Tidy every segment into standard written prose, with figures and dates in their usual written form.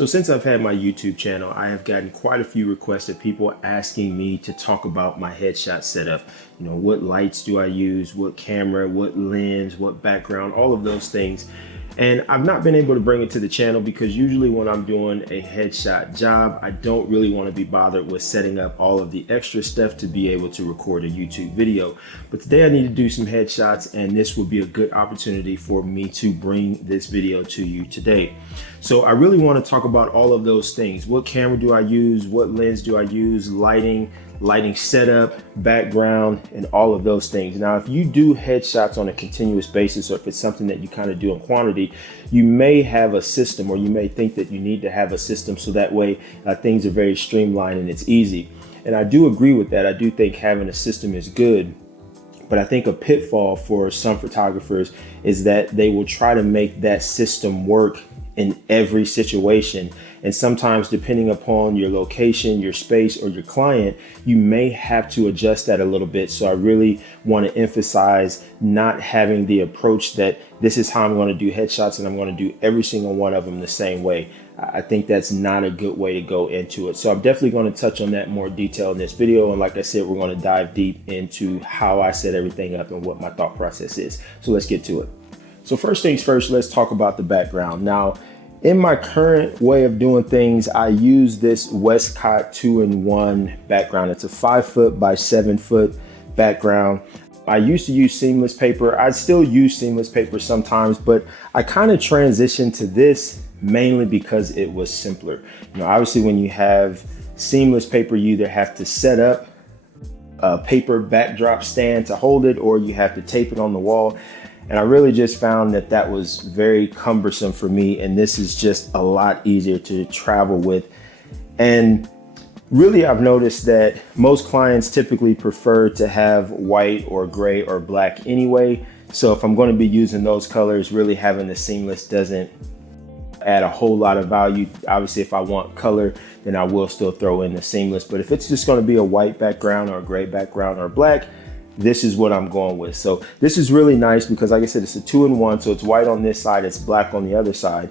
So since I've had my YouTube channel, I have gotten quite a few requests of people asking me to talk about my headshot setup. You know, what lights do I use, what camera, what lens, what background, all of those things. And I've not been able to bring it to the channel because usually when I'm doing a headshot job, I don't really want to be bothered with setting up all of the extra stuff to be able to record a YouTube video. But today I need to do some headshots, and this would be a good opportunity for me to bring this video to you today. So I really want to talk about all of those things. What camera do I use? What lens do I use? Lighting setup, background, and all of those things. Now, if you do headshots on a continuous basis, or if it's something that you kind of do in quantity, you may have a system, or you may think that you need to have a system so that way things are very streamlined and it's easy. And I do agree with that. I do think having a system is good. But I think a pitfall for some photographers is that they will try to make that system work in every situation. And sometimes, depending upon your location, your space, or your client, you may have to adjust that a little bit. So I really want to emphasize not having the approach that this is how I'm going to do headshots and I'm going to do every single one of them the same way. I think that's not a good way to go into it. So I'm definitely going to touch on that in more detail in this video. And like I said, we're going to dive deep into how I set everything up and what my thought process is. So let's get to it. So first things first, let's talk about the background. Now, in my current way of doing things, I use this Westcott 2-in-1 background. It's a 5-foot by 7-foot background. I used to use seamless paper. I still use seamless paper sometimes, but I kind of transitioned to this mainly because it was simpler. You know, obviously when you have seamless paper, you either have to set up a paper backdrop stand to hold it, or you have to tape it on the wall. And I really just found that that was very cumbersome for me. And this is just a lot easier to travel with. And really, I've noticed that most clients typically prefer to have white or gray or black anyway. So if I'm going to be using those colors, really having the seamless doesn't add a whole lot of value. Obviously, if I want color, then I will still throw in the seamless. But if it's just going to be a white background or a gray background or black, this is what I'm going with. So this is really nice because, like I said, it's a 2-in-1. So it's white on this side, it's black on the other side.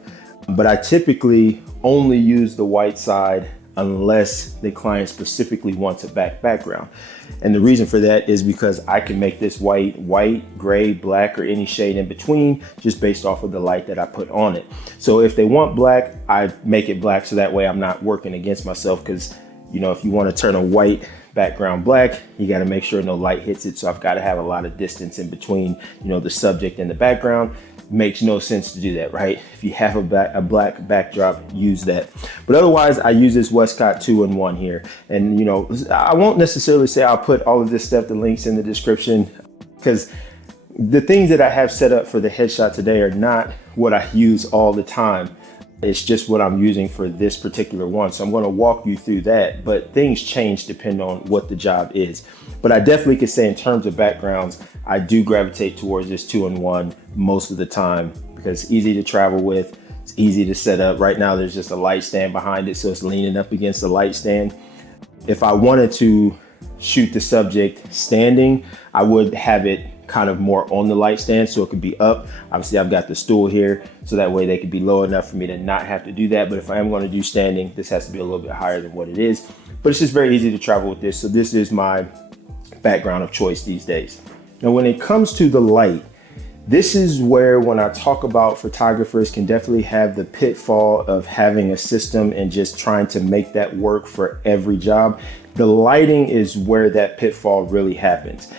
But I typically only use the white side unless the client specifically wants a background. And the reason for that is because I can make this white, gray, black, or any shade in between just based off of the light that I put on it. So if they want black, I make it black so that way I'm not working against myself, because, you know, if you want to turn a white background black, you got to make sure no light hits it. So I've got to have a lot of distance in between, you know, the subject and the background. Makes no sense to do that, right? If you have a black backdrop, use that. But otherwise, I use this Westcott 2-in-1 here. And, you know, I won't necessarily say I'll put all of this stuff, the links in the description, because the things that I have set up for the headshot today are not what I use all the time. It's just what I'm using for this particular one. So I'm going to walk you through that, but things change depending on what the job is. But I definitely could say in terms of backgrounds, I do gravitate towards this 2-in-1 most of the time because it's easy to travel with. It's easy to set up. Right now, there's just a light stand behind it, so it's leaning up against the light stand. If I wanted to shoot the subject standing, I would have it kind of more on the light stand so it could be up. Obviously, I've got the stool here, so that way they could be low enough for me to not have to do that. But if I am going to do standing, this has to be a little bit higher than what it is. But it's just very easy to travel with this. So this is my background of choice these days. Now, when it comes to the light, this is where, when I talk about photographers can definitely have the pitfall of having a system and just trying to make that work for every job. The lighting is where that pitfall really happens.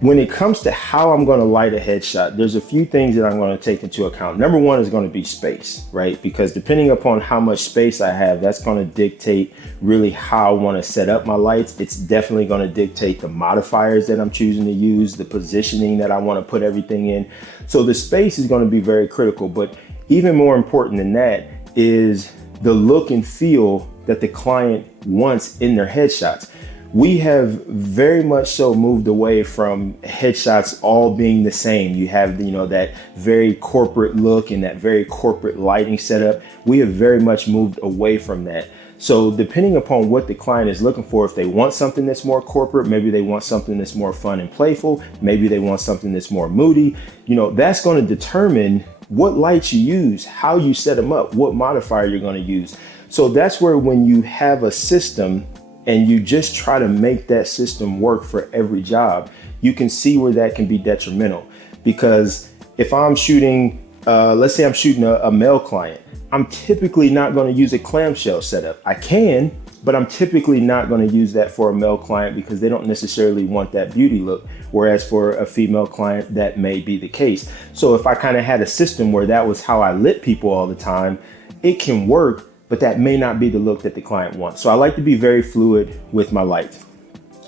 When it comes to how I'm going to light a headshot, there's a few things that I'm going to take into account. Number one is going to be space, right? Because depending upon how much space I have, that's going to dictate really how I want to set up my lights. It's definitely going to dictate the modifiers that I'm choosing to use, the positioning that I want to put everything in. So the space is going to be very critical. But even more important than that is the look and feel that the client wants in their headshots. We have very much so moved away from headshots all being the same. You have, you know, that very corporate look and that very corporate lighting setup. We have very much moved away from that. So depending upon what the client is looking for, if they want something that's more corporate, maybe they want something that's more fun and playful, maybe they want something that's more moody, you know, that's going to determine what lights you use, how you set them up, what modifier you're going to use. So that's where when you have a system and you just try to make that system work for every job, you can see where that can be detrimental. Because if I'm shooting, let's say I'm shooting a male client, I'm typically not going to use a clamshell setup. I can, but I'm typically not going to use that for a male client because they don't necessarily want that beauty look. Whereas for a female client, that may be the case. So if I kind of had a system where that was how I lit people all the time, it can work, but that may not be the look that the client wants. So I like to be very fluid with my lights.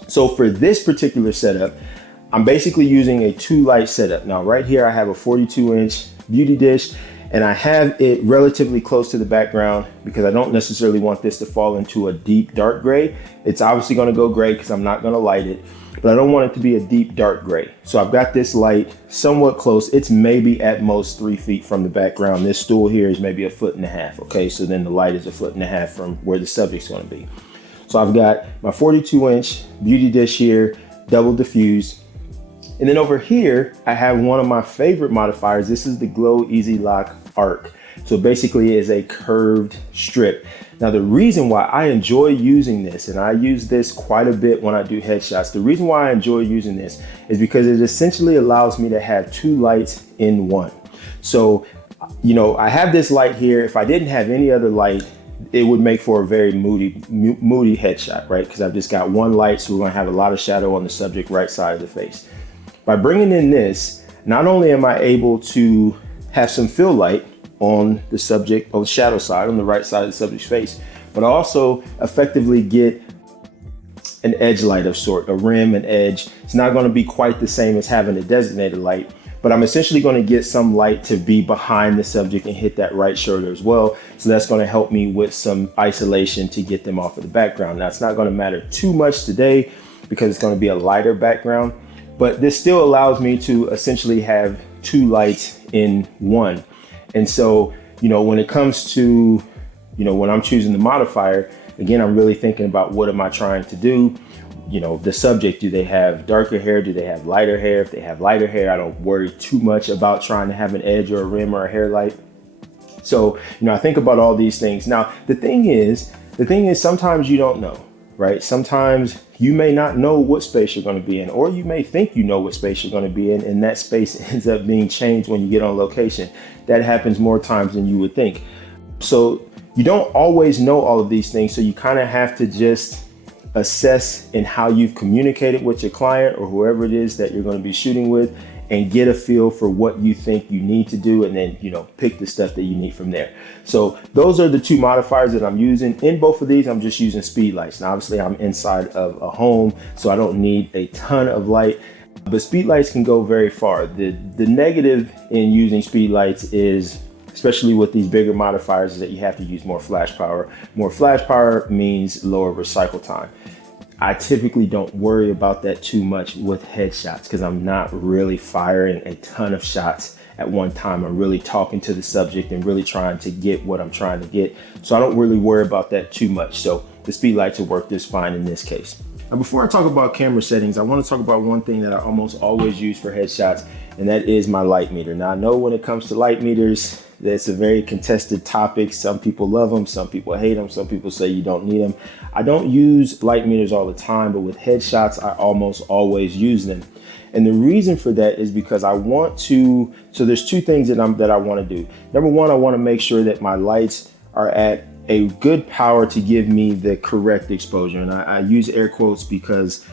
So for this particular setup, I'm basically using a 2-light setup. Now right here, I have a 42-inch beauty dish, and I have it relatively close to the background because I don't necessarily want this to fall into a deep dark gray. It's obviously gonna go gray because I'm not gonna light it, but I don't want it to be a deep dark gray. So I've got this light somewhat close. It's maybe at most 3 feet from the background. This stool here is maybe 1.5 feet, okay? So then the light is 1.5 feet from where the subject's gonna be. So I've got my 42-inch beauty dish here, double diffused. And then over here, I have one of my favorite modifiers. This is the Glow Easy Lock Arc. So basically it is a curved strip. Now the reason why I enjoy using this, and I use this quite a bit when I do headshots, the reason why I enjoy using this is because it essentially allows me to have 2 lights in one. So, you know, I have this light here. If I didn't have any other light, it would make for a very moody headshot, right? Because I've just got one light, so we're gonna have a lot of shadow on the subject right side of the face. By bringing in this, not only am I able to have some fill light on the subject, on the shadow side, on the right side of the subject's face, but I also effectively get an edge light of sort, a rim, an edge. It's not going to be quite the same as having a designated light, but I'm essentially going to get some light to be behind the subject and hit that right shoulder as well. So that's going to help me with some isolation to get them off of the background. Now it's not going to matter too much today because it's going to be a lighter background, but this still allows me to essentially have 2 lights in one. And so, you know, when it comes to, you know, when I'm choosing the modifier, again, I'm really thinking about what am I trying to do? You know, the subject, do they have darker hair? Do they have lighter hair? If they have lighter hair, I don't worry too much about trying to have an edge or a rim or a hair light. So, you know, I think about all these things. Now, the thing is sometimes you don't know, right? Sometimes you may not know what space you're going to be in, or you may think you know what space you're going to be in, and that space ends up being changed when you get on location. That happens more times than you would think. So you don't always know all of these things, so you kind of have to just assess in how you've communicated with your client or whoever it is that you're going to be shooting with, and get a feel for what you think you need to do, and then, you know, pick the stuff that you need from there. So those are the 2 modifiers that I'm using. In both of these, I'm just using speed lights. Now, obviously I'm inside of a home, so I don't need a ton of light, but speed lights can go very far. The negative in using speed lights is, especially with these bigger modifiers, is that you have to use more flash power. More flash power means lower recycle time. I typically don't worry about that too much with headshots because I'm not really firing a ton of shots at one time. I'm really talking to the subject and really trying to get what I'm trying to get. So I don't really worry about that too much. So the speed lights will work just fine in this case. Now, before I talk about camera settings, I want to talk about one thing that I almost always use for headshots, and that is my light meter. Now, I know when it comes to light meters, that's a very contested topic. Some people love them, some people hate them, some people say you don't need them. I don't use light meters all the time, but with headshots, I almost always use them. And the reason for that is because I want to, so there's 2 things that I want to do. Number one, I want to make sure that my lights are at a good power to give me the correct exposure. And I use air quotes because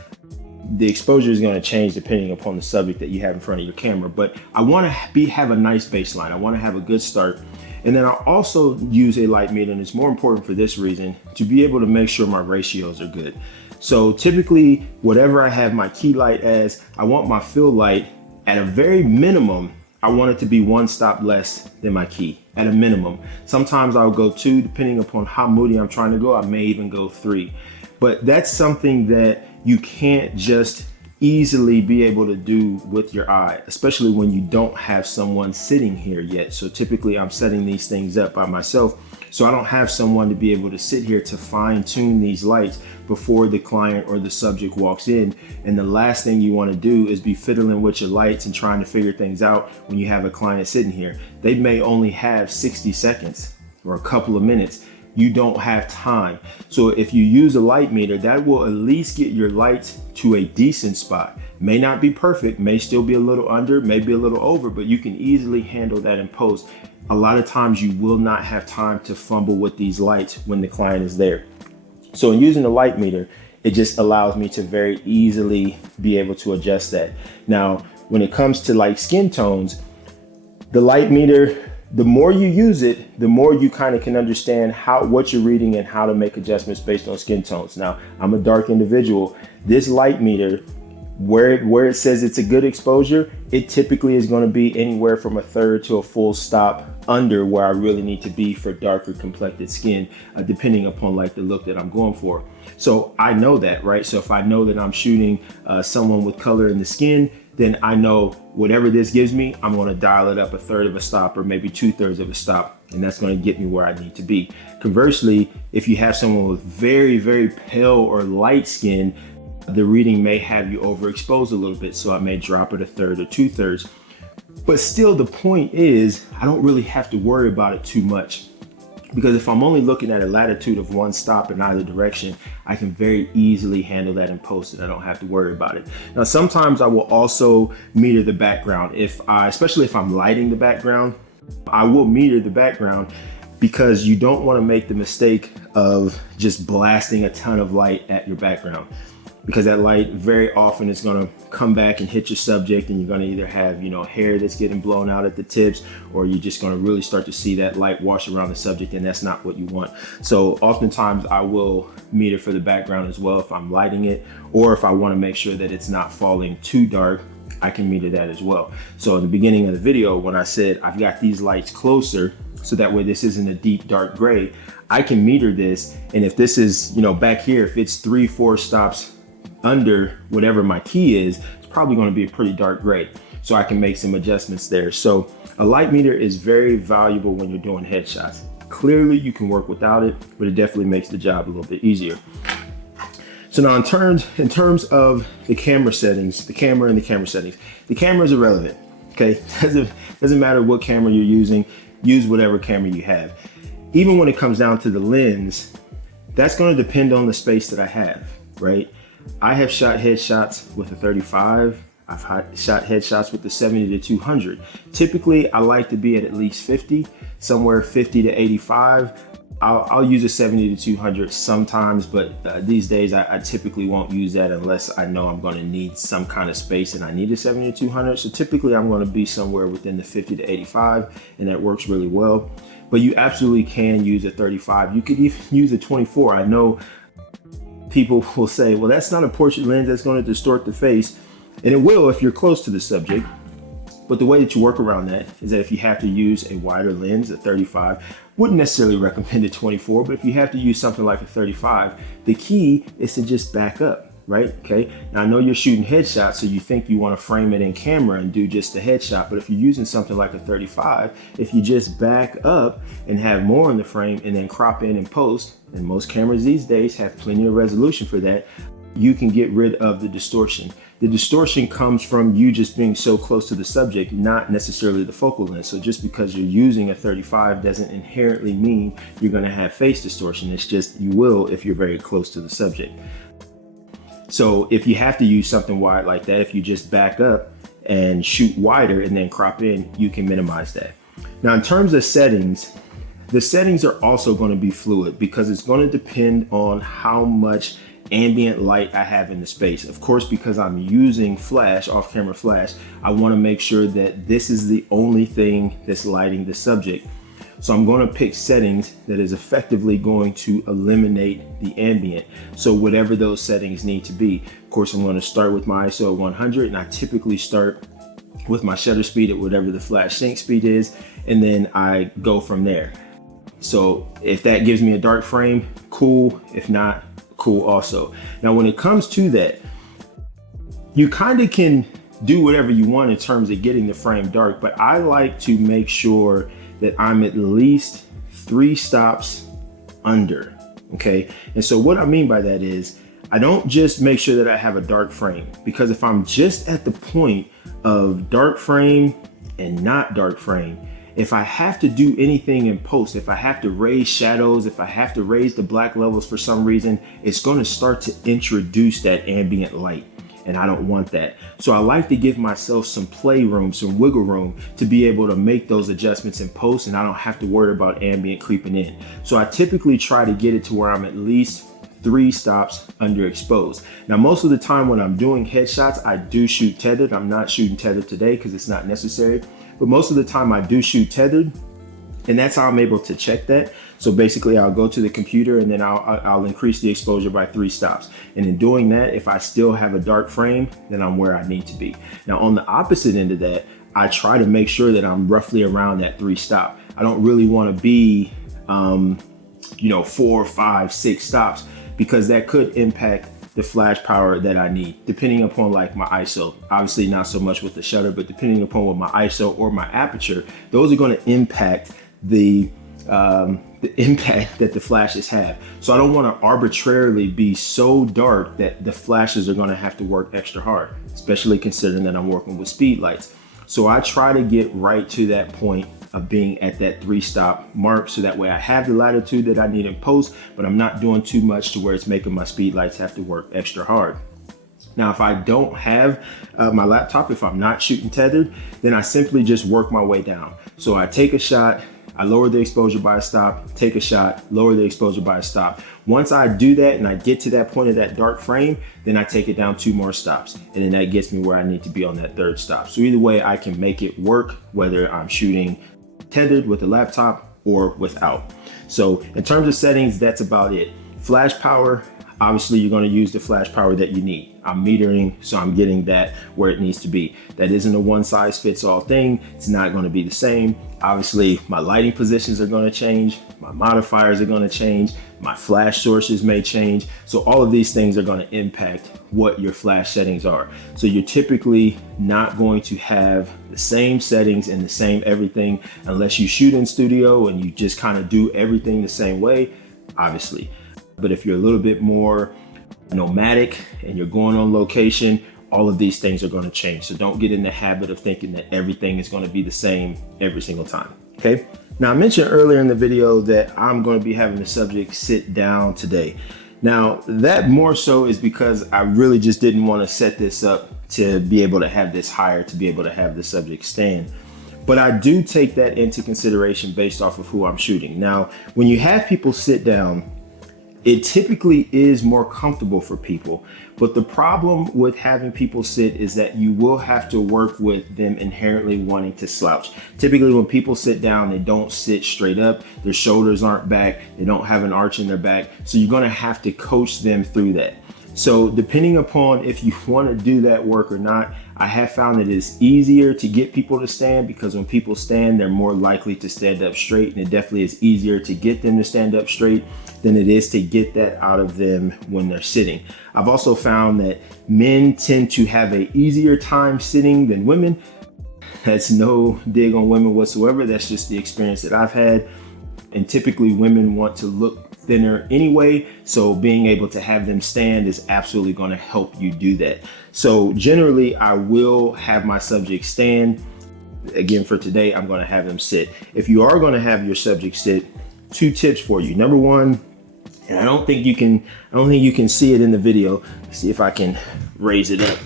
the exposure is going to change depending upon the subject that you have in front of your camera. But I want to have a nice baseline. I want to have a good start. And then I also use a light meter, and it's more important for this reason, to be able to make sure my ratios are good. So typically, whatever I have my key light as, I want my fill light at a very minimum. I want it to be 1 stop less than my key at a minimum. Sometimes I'll go 2, depending upon how moody I'm trying to go. I may even go 3. But that's something that you can't just easily be able to do with your eye, especially when you don't have someone sitting here yet. So typically I'm setting these things up by myself. So I don't have someone to be able to sit here to fine tune these lights before the client or the subject walks in. And the last thing you want to do is be fiddling with your lights and trying to figure things out when you have a client sitting here. They may only have 60 seconds or a couple of minutes. You don't have time. So if you use a light meter, that will at least get your lights to a decent spot. May not be perfect, may still be a little under, maybe a little over, but you can easily handle that in post. A lot of times you will not have time to fumble with these lights when the client is there. So in using a light meter, it just allows me to very easily be able to adjust that. Now, when it comes to like skin tones, the light meter, the more you use it, the more you kind of can understand what you're reading and how to make adjustments based on skin tones. Now, I'm a dark individual. This light meter, where it says it's a good exposure, it typically is going to be anywhere from a third to a full stop under where I really need to be for darker complected skin, depending upon like the look that I'm going for. So I know that, right? So if I know that I'm shooting someone with color in the skin, then I know whatever this gives me, I'm going to dial it up a third of a stop or maybe 2/3 of a stop, and that's going to get me where I need to be. Conversely, if you have someone with very, very pale or light skin, the reading may have you overexposed a little bit, so I may drop it a third or 2/3. But still, the point is, I don't really have to worry about it too much. Because if I'm only looking at a latitude of 1 stop in either direction, I can very easily handle that in post and I don't have to worry about it. Now, sometimes I will also meter the background. Especially if I'm lighting the background, I will meter the background because you don't want to make the mistake of just blasting a ton of light at your background. Because that light very often is going to come back and hit your subject, and you're going to either have, hair that's getting blown out at the tips, or you're just going to really start to see that light wash around the subject, and that's not what you want. So oftentimes I will meter for the background as well if I'm lighting it, or if I want to make sure that it's not falling too dark, I can meter that as well. So in the beginning of the video, when I said I've got these lights closer, so that way this isn't a deep dark gray, I can meter this. And if this is, back here, if it's 3-4 stops under whatever my key is, it's probably going to be a pretty dark gray. So I can make some adjustments there. So a light meter is very valuable when you're doing headshots. Clearly you can work without it, but it definitely makes the job a little bit easier. So now in terms of the camera settings, the camera settings, the camera is irrelevant. Okay, doesn't matter what camera you're using, use whatever camera you have. Even when it comes down to the lens, that's going to depend on the space that I have, right? I have shot headshots with a 35. I've shot headshots with the 70-200. Typically, I like to be at least 50, somewhere 50 to 85. I'll use a 70-200 sometimes, but these days I typically won't use that unless I know I'm going to need some kind of space and I need a 70-200. So typically I'm going to be somewhere within the 50 to 85, and that works really well. But you absolutely can use a 35. You could even use a 24. I know people will say, well, that's not a portrait lens, that's going to distort the face. And it will if you're close to the subject. But the way that you work around that is that if you have to use a wider lens, a 35, wouldn't necessarily recommend a 24, but if you have to use something like a 35, the key is to just back up, right? Okay. Now I know you're shooting headshots, so you think you want to frame it in camera and do just the headshot. But if you're using something like a 35, if you just back up and have more in the frame and then crop in and post, and most cameras these days have plenty of resolution for that, you can get rid of the distortion. The distortion comes from you just being so close to the subject, not necessarily the focal length. So just because you're using a 35 doesn't inherently mean you're going to have face distortion. It's just you will if you're very close to the subject. So if you have to use something wide like that, if you just back up and shoot wider and then crop in, you can minimize that. Now in terms of settings, the settings are also going to be fluid because it's going to depend on how much ambient light I have in the space. Of course, because I'm using flash, off-camera flash, I want to make sure that this is the only thing that's lighting the subject. So I'm going to pick settings that is effectively going to eliminate the ambient. So whatever those settings need to be. Of course, I'm going to start with my ISO at 100, and I typically start with my shutter speed at whatever the flash sync speed is, and then I go from there. So if that gives me a dark frame, cool. If not, cool also. Now, when it comes to that, you kind of can do whatever you want in terms of getting the frame dark, but I like to make sure that I'm at least 3 stops under, okay? And so what I mean by that is, I don't just make sure that I have a dark frame, because if I'm just at the point of dark frame and not dark frame, if I have to do anything in post, if I have to raise shadows, if I have to raise the black levels for some reason, it's going to start to introduce that ambient light. And I don't want that. So I like to give myself some play room, some wiggle room to be able to make those adjustments in post, and I don't have to worry about ambient creeping in. So I typically try to get it to where I'm at least 3 stops underexposed. Now, most of the time when I'm doing headshots, I do shoot tethered. I'm not shooting tethered today because it's not necessary, but most of the time I do shoot tethered, and that's how I'm able to check that. So basically I'll go to the computer and then I'll increase the exposure by 3 stops. And in doing that, if I still have a dark frame, then I'm where I need to be. Now, on the opposite end of that, I try to make sure that I'm roughly around that 3 stop. I don't really want to be, 4, 5, 6 stops, because that could impact the flash power that I need, depending upon like my ISO. Obviously not so much with the shutter, but depending upon what my ISO or my aperture, those are going to impact the impact that the flashes have. So I don't want to arbitrarily be so dark that the flashes are going to have to work extra hard, especially considering that I'm working with speed lights. So I try to get right to that point of being at that 3 stop mark, so that way I have the latitude that I need in post, but I'm not doing too much to where it's making my speed lights have to work extra hard. Now, if I don't have my laptop, if I'm not shooting tethered, then I simply just work my way down. So I take a shot, I lower the exposure by a stop, take a shot, lower the exposure by a stop. Once I do that and I get to that point of that dark frame, then I take it down 2 more stops. And then that gets me where I need to be on that 3rd stop. So either way, I can make it work, whether I'm shooting tethered with a laptop or without. So in terms of settings, that's about it. Flash power, obviously you're going to use the flash power that you need. I'm metering, so I'm getting that where it needs to be. That isn't a one size fits all thing. It's not going to be the same. Obviously my lighting positions are going to change. My modifiers are going to change. My flash sources may change. So all of these things are going to impact what your flash settings are. So you're typically not going to have the same settings and the same everything unless you shoot in studio and you just kind of do everything the same way, obviously. But if you're a little bit more nomadic and you're going on location, all of these things are going to change. So don't get in the habit of thinking that everything is going to be the same every single time. Okay. Now, I mentioned earlier in the video that I'm going to be having the subject sit down today. Now, that more so is because I really just didn't want to set this up to be able to have this higher, to be able to have the subject stand. But I do take that into consideration based off of who I'm shooting. Now, when you have people sit down, it typically is more comfortable for people. But the problem with having people sit is that you will have to work with them inherently wanting to slouch. Typically when people sit down, they don't sit straight up, their shoulders aren't back, they don't have an arch in their back. So you're gonna have to coach them through that. So depending upon if you want to do that work or not, I have found that it's easier to get people to stand, because when people stand, they're more likely to stand up straight, and it definitely is easier to get them to stand up straight than it is to get that out of them when they're sitting. I've also found that men tend to have an easier time sitting than women. That's no dig on women whatsoever. That's just the experience that I've had. And typically women want to look thinner anyway, so being able to have them stand is absolutely going to help you do that. So generally I will have my subject stand. Again, for today, I'm going to have them sit. If you are going to have your subject sit, 2 tips for you. Number 1, and I don't think you can see it in the video. Let's see if I can raise it up.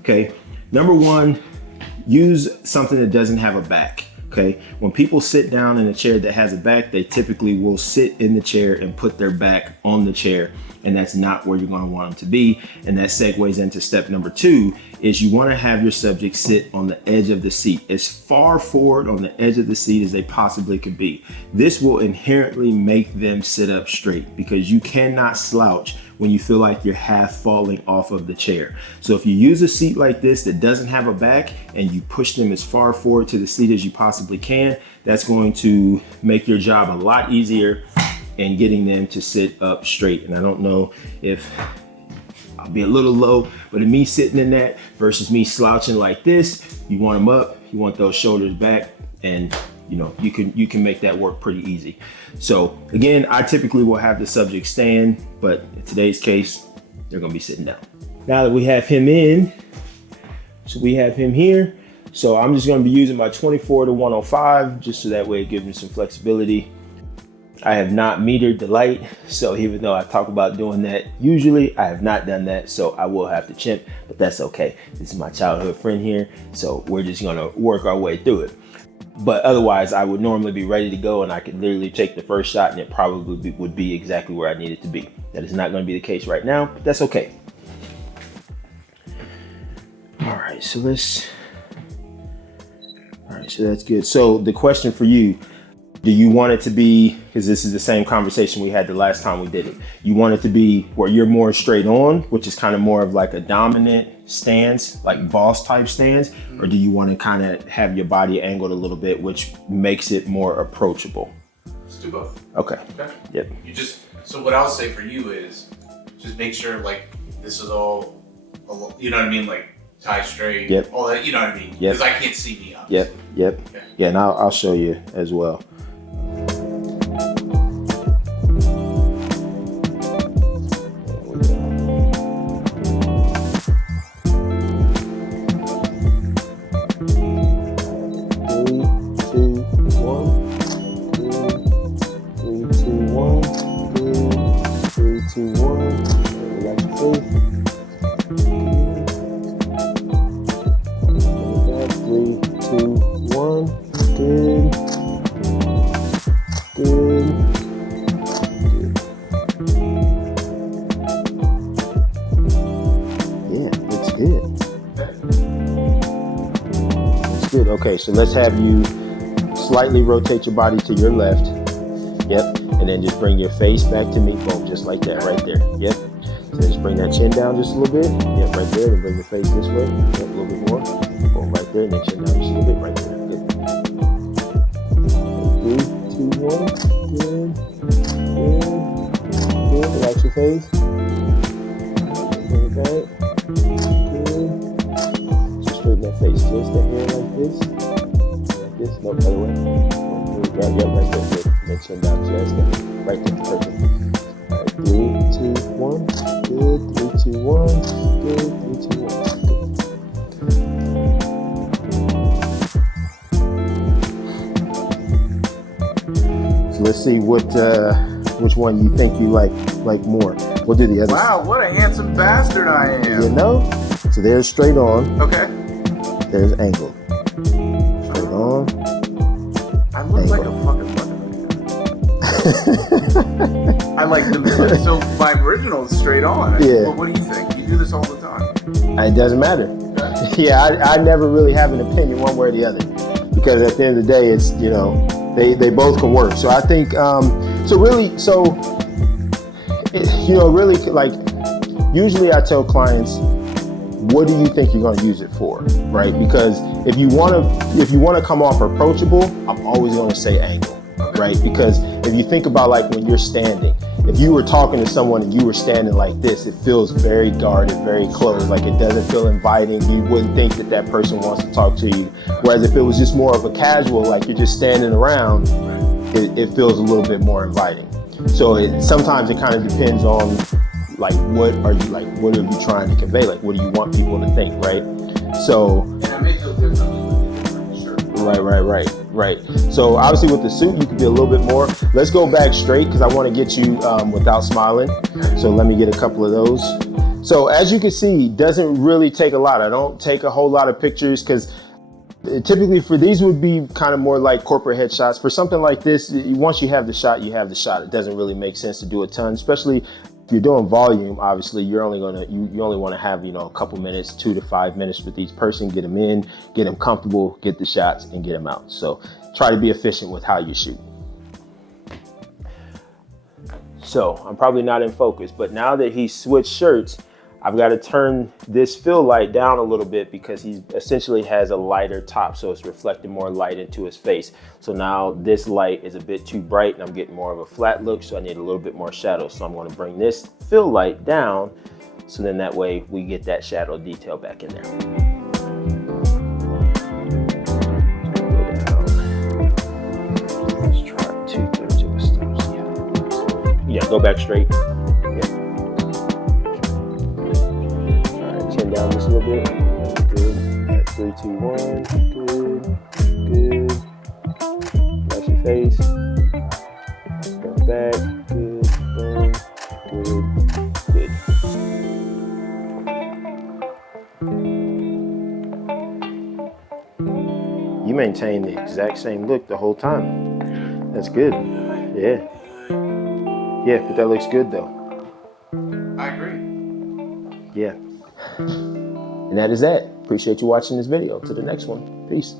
Okay. Number 1, use something that doesn't have a back. Okay, when people sit down in a chair that has a back, they typically will sit in the chair and put their back on the chair, and that's not where you're going to want them to be. And that segues into step number 2, is you want to have your subject sit on the edge of the seat, as far forward on the edge of the seat as they possibly could be. This will inherently make them sit up straight, because you cannot slouch when you feel like you're half falling off of the chair. So if you use a seat like this that doesn't have a back and you push them as far forward to the seat as you possibly can, that's going to make your job a lot easier in getting them to sit up straight. And I don't know if I'll be a little low, but in me sitting in that versus me slouching like this, you want them up, you want those shoulders back, and you know, you can make that work pretty easy. So again, I typically will have the subject stand, but in today's case, they're gonna be sitting down. Now that we have him in, so we have him here. So I'm just gonna be using my 24 to 105, just so that way it gives me some flexibility. I have not metered the light, so even though I talk about doing that usually, I have not done that, so I will have to chimp, but that's okay. This is my childhood friend here, so we're just gonna work our way through it. But otherwise, I would normally be ready to go, and I could literally take the first shot and it probably would be exactly where I need it to be. That is not gonna be the case right now, but that's okay. All right, so that's good. So the question for you, do you want it to be, because this is the same conversation we had the last time we did it, you want it to be where you're more straight on, which is kind of more of like a dominant stance, like boss type stance, or do you want to kind of have your body angled a little bit, which makes it more approachable? Let's do both. Okay. Yep. So what I'll say for you is just make sure like this is all, you know what I mean? Like tie straight, yep. All that, you know what I mean? Yep. Because I can't see me, obviously. Yep. Okay. Yeah, and I'll show you as well. Okay, so let's have you slightly rotate your body to your left. Yep, and then just bring your face back to me. Boom, just like that, right there. Yep. So just bring that chin down just a little bit. Yep, right there. And bring your face this way. Yep, a little bit more. Boom, right there. And then chin down just a little bit, right there. Good. 3, 2, 1. Good. Good. Relax your face. Bring it back. Good. So straighten that face. Just the hair like this. This, no, other way. Yep, right there, good. Then chin down just right there, perfect. All right, 3, 2, 1, good. 3, 2, 1, good. 3, 2, 1, good. So let's see which one you think you like more. We'll do the other. Wow, what a handsome bastard I am. You know? So there's straight on. Okay. There's angled. Straight on. I look like a fucking I like them. So my original is straight on. Yeah. Well, what do you think? You do this all the time. It doesn't matter. Okay. Yeah, I never really have an opinion one way or the other, because at the end of the day, it's, you know, they both can work. So I think really like usually I tell clients, what do you think you're going to use it for, right? Because if you want to come off approachable, I'm always going to say angle, right? Because if you think about like when you're standing, if you were talking to someone and you were standing like this, it feels very guarded, very closed, like it doesn't feel inviting. You wouldn't think that person wants to talk to you. Whereas if it was just more of a casual, like you're just standing around, it feels a little bit more inviting. So sometimes it kind of depends on like what are you trying to convey? Like what do you want people to think, right? So and I may feel differently with a different shirt. Right. So obviously with the suit you could be a little bit more. Let's go back straight because I want to get you without smiling. So let me get a couple of those. So as you can see, it doesn't really take a lot. I don't take a whole lot of pictures because typically for these would be kind of more like corporate headshots. For something like this, once you have the shot, you have the shot. It doesn't really make sense to do a ton, especially if you're doing volume. Obviously, you only want to have, you know, a couple minutes, 2 to 5 minutes with each person. Get them in, get them comfortable, get the shots, and get them out. So try to be efficient with how you shoot. So I'm probably not in focus, but now that he switched shirts, I've got to turn this fill light down a little bit because he essentially has a lighter top, so it's reflecting more light into his face. So now this light is a bit too bright and I'm getting more of a flat look, so I need a little bit more shadow. So I'm going to bring this fill light down So then that way we get that shadow detail back in there. Let's try 2/3 of a stop. Yeah, go back straight. Yeah. All right, chin down just a little bit. Good. All right, 3, 2, 1. Good. Good. Watch your face. Step back. Good. Boom. Good. Good. You maintain the exact same look the whole time. That's good. Yeah. Yeah, but that looks good though. I agree. Yeah. And that is that. Appreciate you watching this video. To the next one. Peace.